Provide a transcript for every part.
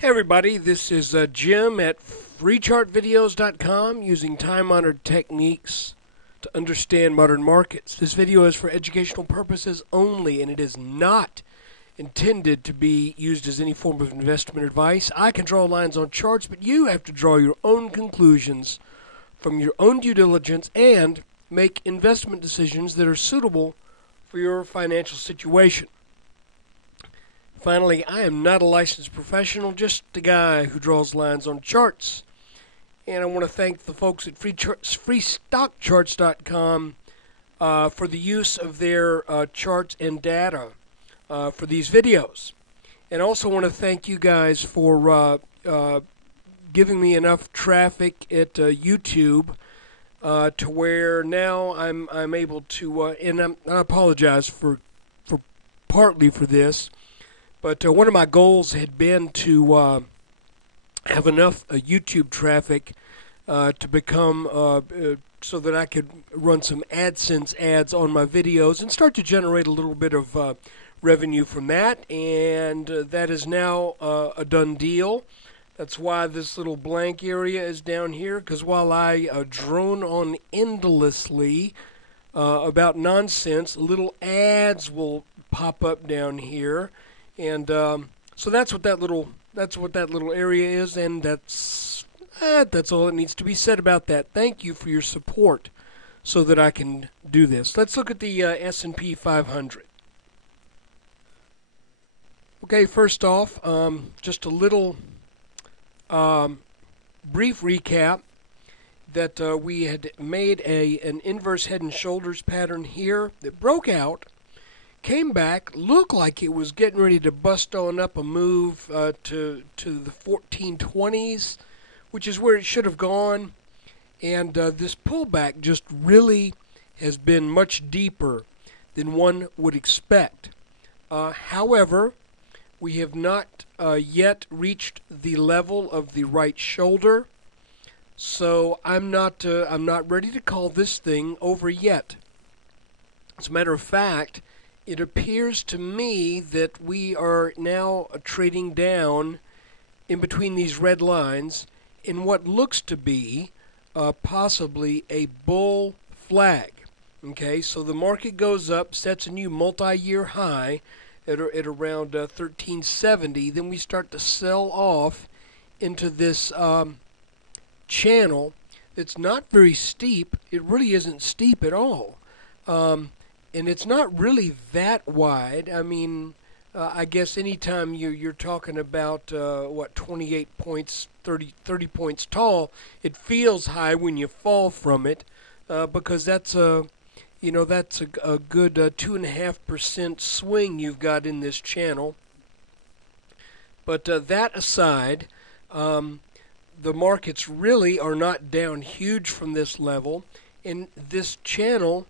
Hey everybody, this is Jim at freechartvideos.com using time-honored techniques to understand modern markets. This video is for educational purposes only and it is not intended to be used as any form of investment advice. I can draw lines on charts, but you have to draw your own conclusions from your own due diligence and make investment decisions that are suitable for your financial situation. Finally, I am not a licensed professional, just a guy who draws lines on charts. And I want to thank the folks at freestockcharts.com for the use of their charts and data for these videos. And I also want to thank you guys for giving me enough traffic at YouTube to where now I'm able to, and I apologize for partly for this. But one of my goals had been to have enough YouTube traffic to become so that I could run some AdSense ads on my videos and start to generate a little bit of revenue from that. And that is now a done deal. That's why this little blank area is down here, because while I drone on endlessly about nonsense, little ads will pop up down here. And so that's what that little area is, and that's all that needs to be said about that. Thank you for your support, so that I can do this. Let's look at the S&P 500. Okay, first off, just a little brief recap that we had made an inverse head and shoulders pattern here that broke out. Came back, looked like it was getting ready to bust on up a move to the 1420s, which is where it should have gone. And this pullback just really has been much deeper than one would expect. However, we have not yet reached the level of the right shoulder, so I'm not ready to call this thing over yet. As a matter of fact, it appears to me that we are now trading down in between these red lines in what looks to be possibly a bull flag. Okay, so the market goes up, sets a new multi-year high at around 1370. Then we start to sell off into this channel that's not very steep. It really isn't steep at all. And it's not really that wide. I mean, I guess anytime you're talking about 28 points, 30 points tall, it feels high when you fall from it, because that's a good 2.5% swing you've got in this channel. But that aside, the markets really are not down huge from this level, and this channel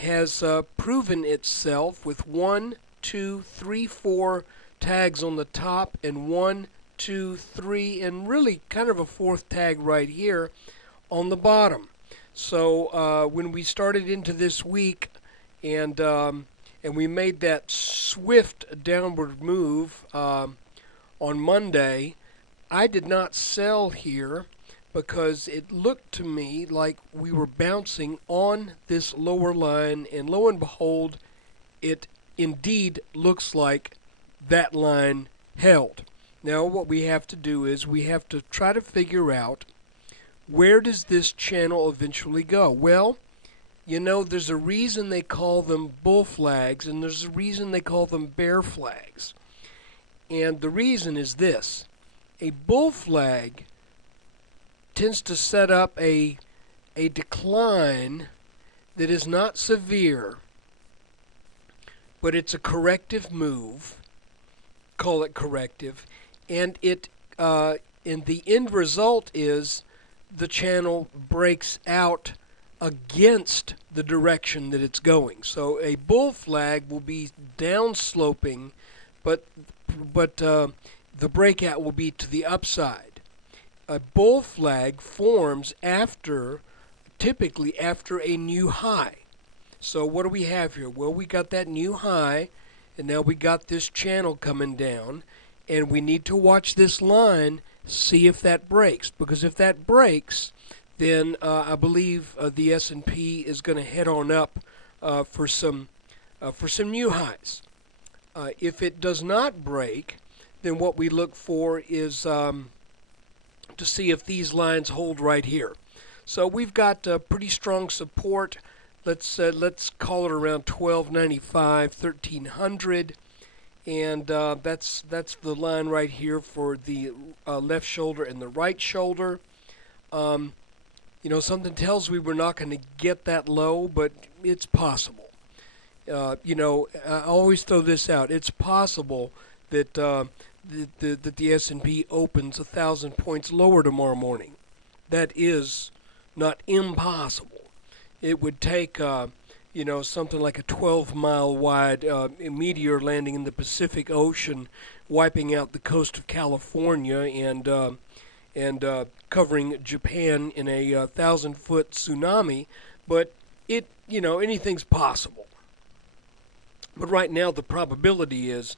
has proven itself with 1, 2, 3, 4 tags on the top, and 1, 2, 3, and really kind of a fourth tag right here on the bottom. So when we started into this week, and we made that swift downward move on Monday, I did not sell here, because it looked to me like we were bouncing on this lower line, and lo and behold, it indeed looks like that line held. Now what we have to do is we have to try to figure out, where does this channel eventually go? Well, you know, there's a reason they call them bull flags, and there's a reason they call them bear flags. And the reason is this: a bull flag tends to set up a decline that is not severe, but it's a corrective move. Call it corrective, and and the end result is the channel breaks out against the direction that it's going. So a bull flag will be downsloping, but the breakout will be to the upside. A bull flag forms typically after a new high. So what do we have here? Well, we got that new high, and now we got this channel coming down, and we need to watch this line, see if that breaks, because if that breaks, then I believe the S&P is going to head on up for some new highs. If it does not break, then what we look for is to see if these lines hold right here. So we've got pretty strong support. Let's call it around 1295, 1300, and that's the line right here for the left shoulder and the right shoulder. Something tells me we're not going to get that low, but it's possible. I always throw this out. It's possible that that the S&P opens 1,000 points lower tomorrow morning. That is not impossible. It would take something like a 12-mile wide meteor landing in the Pacific Ocean, wiping out the coast of California and covering Japan in a 1,000-foot tsunami. But anything's possible. But right now the probability is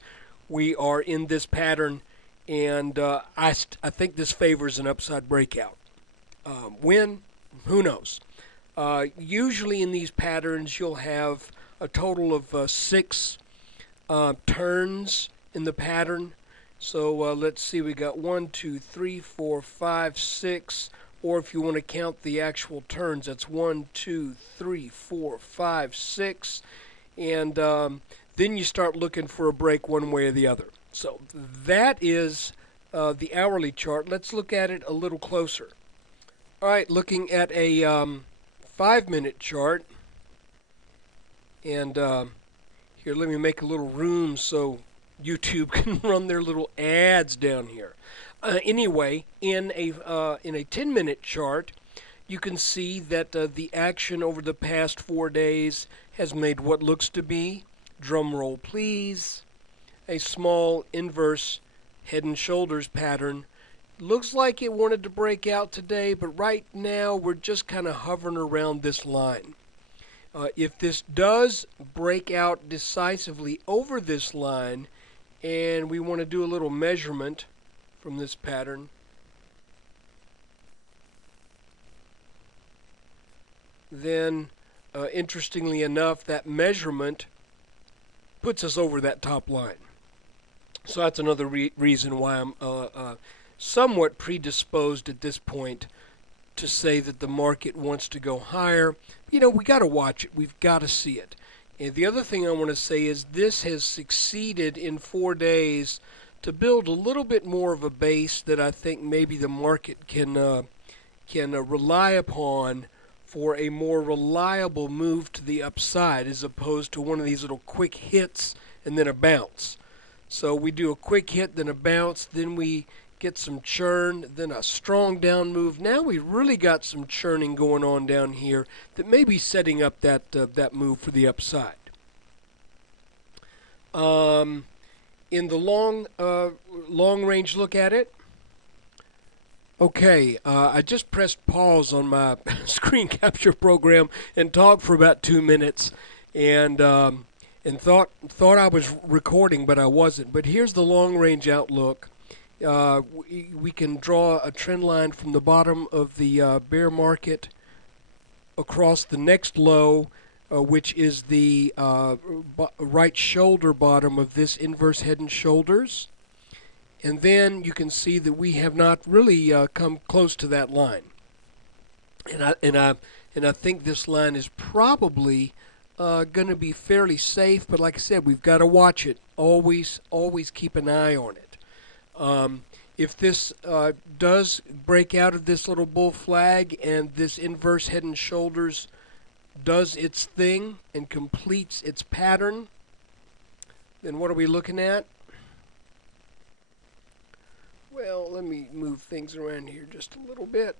we are in this pattern, and I think this favors an upside breakout. When? Who knows? Usually in these patterns you'll have a total of 6 turns in the pattern. So let's see, we got 1, 2, 3, 4, 5, 6, or if you want to count the actual turns, that's 1, 2, 3, 4, 5, 6, and then you start looking for a break one way or the other. So that is the hourly chart. Let's look at it a little closer. All right, looking at a 5-minute chart, and here, let me make a little room so YouTube can run their little ads down here. Anyway, in a 10-minute chart, you can see that the action over the past 4 days has made what looks to be, drum roll please, a small inverse head and shoulders pattern. Looks like it wanted to break out today, but right now we're just kind of hovering around this line. If this does break out decisively over this line, and we want to do a little measurement from this pattern, then interestingly enough, that measurement puts us over that top line. So that's another reason why I'm somewhat predisposed at this point to say that the market wants to go higher. We got to watch it. We've got to see it. And the other thing I want to say is this has succeeded in 4 days to build a little bit more of a base that I think maybe the market can rely upon for a more reliable move to the upside, as opposed to one of these little quick hits and then a bounce. So we do a quick hit, then a bounce, then we get some churn, then a strong down move. Now we really got some churning going on down here that may be setting up that move for the upside. In the long range look at it, okay, I just pressed pause on my screen capture program and talked for about 2 minutes, and thought I was recording, but I wasn't. But here's the long range outlook. We can draw a trend line from the bottom of the bear market across the next low, which is the right shoulder bottom of this inverse head and shoulders. And then you can see that we have not really come close to that line. And I think this line is probably going to be fairly safe, but like I said, we've got to watch it. Always keep an eye on it. If this does break out of this little bull flag and this inverse head and shoulders does its thing and completes its pattern, then what are we looking at? Well, let me move things around here just a little bit.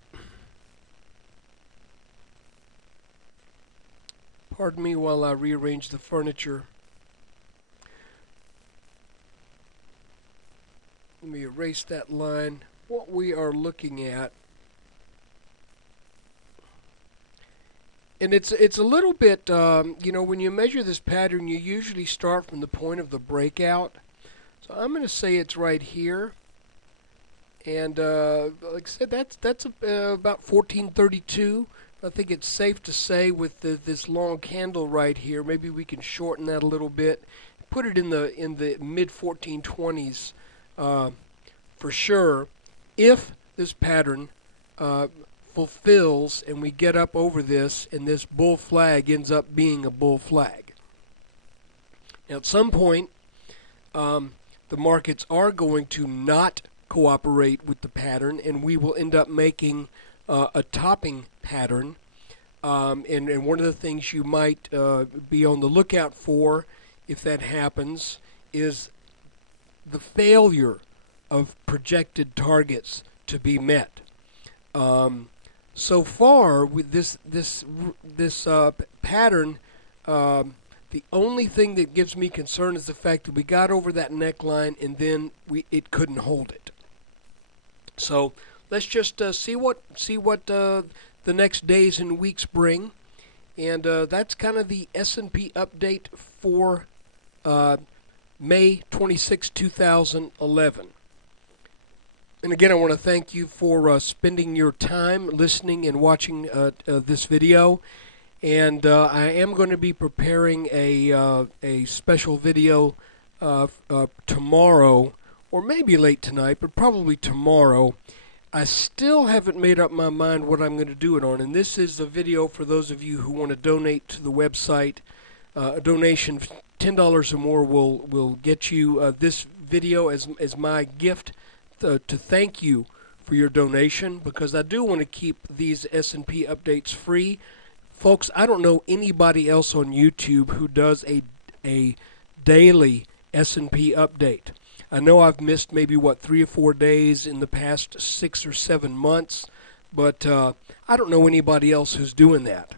Pardon me while I rearrange the furniture. Let me erase that line. What we are looking at, and it's a little bit, when you measure this pattern, you usually start from the point of the breakout. So I'm going to say it's right here. And like I said, that's about 1432. I think it's safe to say with this long candle right here, maybe we can shorten that a little bit, put it in the mid 1420s for sure. If this pattern fulfills and we get up over this, and this bull flag ends up being a bull flag. Now, at some point, the markets are going to not cooperate with the pattern, and we will end up making a topping pattern. And one of the things you might be on the lookout for if that happens is the failure of projected targets to be met. So far, with this pattern, the only thing that gives me concern is the fact that we got over that neckline and then it couldn't hold it. So let's just see what the next days and weeks bring, and that's kind of the S&P update for May 26, 2011. And again, I want to thank you for spending your time listening and watching this video. And I am going to be preparing a special video tomorrow, or maybe late tonight, but probably tomorrow. I still haven't made up my mind what I'm going to do it on, and this is a video for those of you who want to donate to the website. A donation $10 or more will get you this video as my gift to thank you for your donation, because I do want to keep these S&P updates free. Folks, I don't know anybody else on YouTube who does a daily S&P update. I know I've missed maybe, 3 or 4 days in the past 6 or 7 months, but I don't know anybody else who's doing that.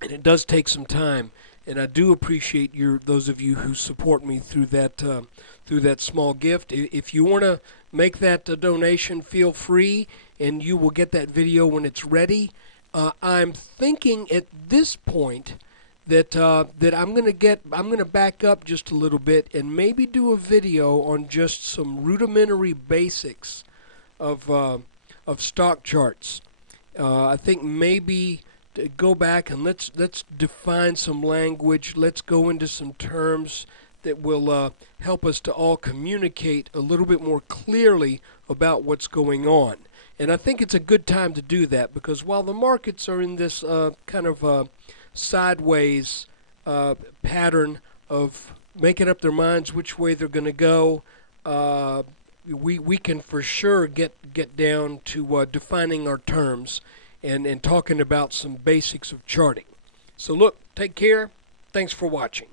And it does take some time, and I do appreciate those of you who support me through that small gift. If you want to make that donation, feel free, and you will get that video when it's ready. I'm thinking at this point that I'm going to back up just a little bit and maybe do a video on just some rudimentary basics of stock charts. I think maybe to go back and let's define some language. Let's go into some terms that will help us to all communicate a little bit more clearly about what's going on. And I think it's a good time to do that, because while the markets are in this kind of sideways pattern of making up their minds which way they're going to go, we can for sure get down to defining our terms and talking about some basics of charting. So look, take care. Thanks for watching.